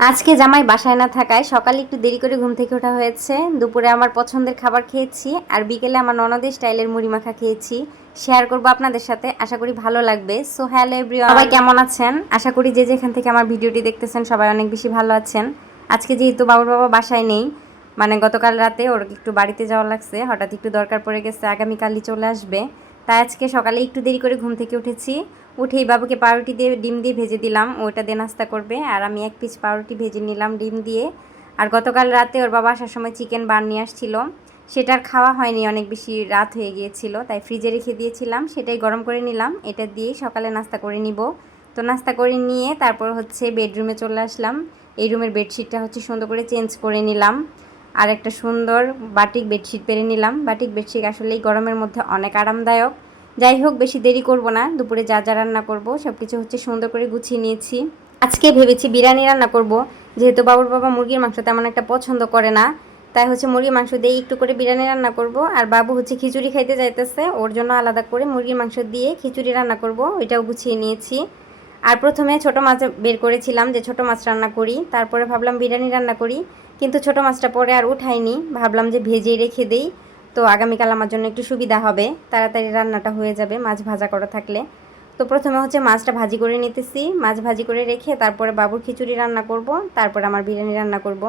আজকে জামাই বাসায় না থাকায় সকালে একটু দেরি করে ঘুম থেকে ওঠা হয়েছে। দুপুরে আমার পছন্দের খাবার খেয়েছি আর বিকেলে আমার ননদের স্টাইলের মুড়ি মাখা খেয়েছি। শেয়ার করব আপনাদের সাথে আশা করি ভালো লাগবে। সো হ্যালো এভরিওয়ান সবাই কেমন আছেন? আশা করি যে যেখান থেকে আমার ভিডিওটি দেখতেছেন সবাই অনেক বেশি ভালো আছেন। আজকে যেহেতু বাবুর বাবা বাসায় নেই মানে গতকাল রাতে ওর একটু বাড়িতে যাওয়া লাগছে হঠাৎ একটু দরকার পড়ে গেছে আগামীকালই চলে আসবে। তাই আজকে সকালে একটু দেরি করে ঘুম থেকে উঠেছি। উঠেই বাবুকে পাউরুটি দিয়ে ডিম দিয়ে ভেজে দিলাম। ওটা দিয়ে নাস্তা করবে। আর আমি এক পিস পাউরুটি ভেজে নিলাম ডিম দিয়ে। আর গতকাল রাতে ওর বাবা আসার সময় চিকেন বার নিয়ে আসছিল। সেটার খাওয়া হয়নি, অনেক বেশি রাত হয়ে গিয়েছিল। তাই ফ্রিজে রেখে দিয়েছিলাম। সেটাই গরম করে নিলাম। এটা দিয়েই সকালে নাস্তা করে নিব। তো নাস্তা করে নিয়ে তারপর হচ্ছে বেডরুমে চলে আসলাম। এই রুমের বেডশিটটা হচ্ছে সুন্দর করে চেঞ্জ করে নিলাম। আর একটা সুন্দর বাটিক বেডশিট পেরে নিলাম। বাটিক বেডশিট আসলে এই গরমের মধ্যে অনেক আরামদায়ক। যাই হোক, বেশি দেরি করব না। দুপুরে যা যা রান্না করব সব কিছু হচ্ছে সুন্দর করে গুছিয়ে নিয়েছি। আজকে ভেবেছি বিরিয়ানি রান্না করব। যেহেতু বাবুর বাবা মুরগির মাংস তেমন একটা পছন্দ করে না, তাই হচ্ছে মুরগির মাংস দিয়ে একটু করে বিরিয়ানি রান্না করব। আর বাবু হচ্ছে খিচুড়ি খাইতে যাইতেছে, ওর জন্য আলাদা করে মুরগির মাংস দিয়ে খিচুড়ি রান্না করব, ওইটাও গুছিয়ে নিয়েছি। আর প্রথমে ছোট মাছ বের করেছিলাম যে ছোট মাছ রান্না করি, তারপরে ভাবলাম বিরিয়ানি রান্না করি, কিন্তু ছোট মাছটা পরে আর উঠাইনি, ভাবলাম যে ভেজেই রেখে দেই। তো আগামীকাল আমার জন্য একটু সুবিধা হবে। তাড়াতাড়ি রান্নাটা হয়ে যাবে, মাছ ভাজা করা থাকলে। তো প্রথমে হচ্ছে মাছটা ভাজি করে নিতেছি। মাছ ভাজি করে রেখে তারপরে বাবুর খিচুড়ি রান্না করব, তারপর আমার বিরিয়ানি রান্না করব।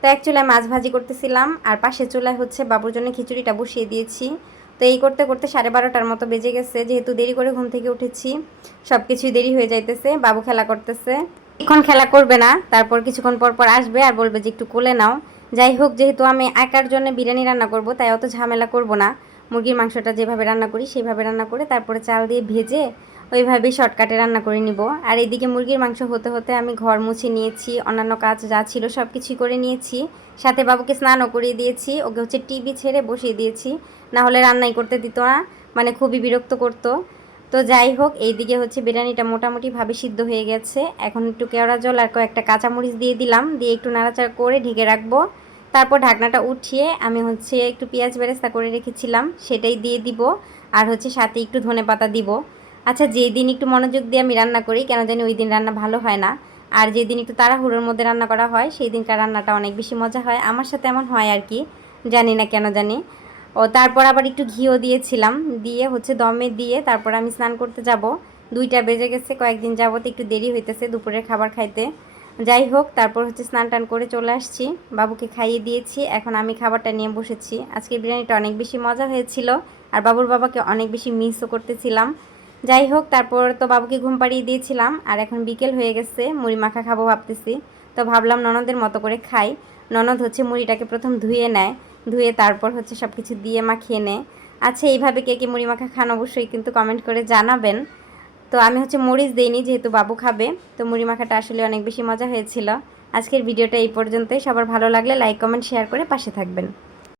তো এক চুলায় মাছ ভাজি করতেছিলাম, আর পাশের চুলায় হচ্ছে বাবুর জন্য খিচুড়িটা বসিয়ে দিয়েছি। তো এই করতে করতে সাড়ে বারোটার মতো বেজে গেছে, যেহেতু দেরি করে ঘুম থেকে উঠেছি সব কিছুই দেরি হয়ে যাইতেছে, বাবু খেলা করতেছে। এখন খেলা করবে না, তারপর কিছুক্ষণ পর পর আসবে আর বলবে যে একটু কোলে নাও। যাই হোক যেহেতু আমি একার জন্য বিরিয়ানি রান্না করব, তাই অত ঝামেলা করব না। মুরগির মাংসটা যেভাবে রান্না করি, সেইভাবে রান্না করে তারপরে চাল দিয়ে ভেজে ওইভাবেই শর্টকাটে রান্না করে নিব। আর এইদিকে মুরগির মাংস হতে হতে আমি ঘর মুছে নিয়েছি, অন্যান্য কাজ যা ছিল সব কিছুই করে নিয়েছি। সাথে বাবুকে স্নানও করিয়ে দিয়েছি, ওকে হচ্ছে টিভি ছেড়ে বসিয়ে দিয়েছি। না হলে রান্নাই করতে দিত না মানে খুবই বিরক্ত করতো। তো যাই হোক এইদিকে হচ্ছে বিরিয়ানিটা মোটামুটিভাবে সিদ্ধ হয়ে গেছে। এখন একটু কেওড়া জল আর কয়েকটা কাঁচামরিচ দিয়ে দিলাম, দিয়ে একটু নাড়াচাড়া করে ঢেকে রাখব। তারপর ঢাকনাটা উঠিয়ে আমি হচ্ছে একটু পেঁয়াজ বেরেস্তা করে রেখেছিলাম, সেটাই দিয়ে দিব। আর হচ্ছে সাথে একটু ধনে পাতা দিব। আচ্ছা যেই দিন একটু মনোযোগ দিয়ে আমি রান্না করি, কেন জানি ওই দিন রান্না ভালো হয় না। আর যেদিন একটু তাড়াহুড়োর মধ্যে রান্না করা হয় সেই দিনকার রান্নাটা অনেক বেশি মজা হয়। আমার সাথে এমন হয় আর কি, জানি না কেন জানি। ও, তারপর আবার একটু ঘিও দিয়েছিলাম, দিয়ে হচ্ছে দমে দিয়ে তারপর আমি স্নান করতে যাব। দুইটা বেজে গেছে, কয়েকদিন যাবত একটু দেরি হইতেছে দুপুরের খাবার খাইতে। যাই হোক, তারপর হচ্ছে স্নান টান করে চলে আসছি। বাবুকে খাইয়ে দিয়েছি। এখন আমি খাবারটা নিয়ে বসেছি। আজকে বিরিয়ানিটা অনেক বেশি মজা হয়েছিল আর বাবুর বাবাকে অনেক বেশি মিসও করতেছিলাম। যাই হোক, তারপর তো বাবুকে ঘুম পাড়িয়ে দিয়েছিলাম আর এখন বিকেল হয়ে গেছে, মুড়ি মাখা খাব ভাবতেছি। তো ভাবলাম ননদের মতো করে খাই। ননদ হচ্ছে মুড়িটাকে প্রথম ধুয়ে নেয়, ধুয়ে তারপর হচ্ছে সব কিছু দিয়ে মাখিয়ে নেয়। আচ্ছা এইভাবে কে কে মুড়ি মাখা খান অবশ্যই কিন্তু কমেন্ট করে জানাবেন। তো আমি হচ্ছে মরিচ দিইনি যেহেতু বাবু খাবে, তো মুড়ি মাখাটা আসলে অনেক বেশি মজা হয়েছিল। আজকের ভিডিওটা এই পর্যন্তই। সবার ভালো লাগলে লাইক কমেন্ট শেয়ার করে পাশে থাকবেন।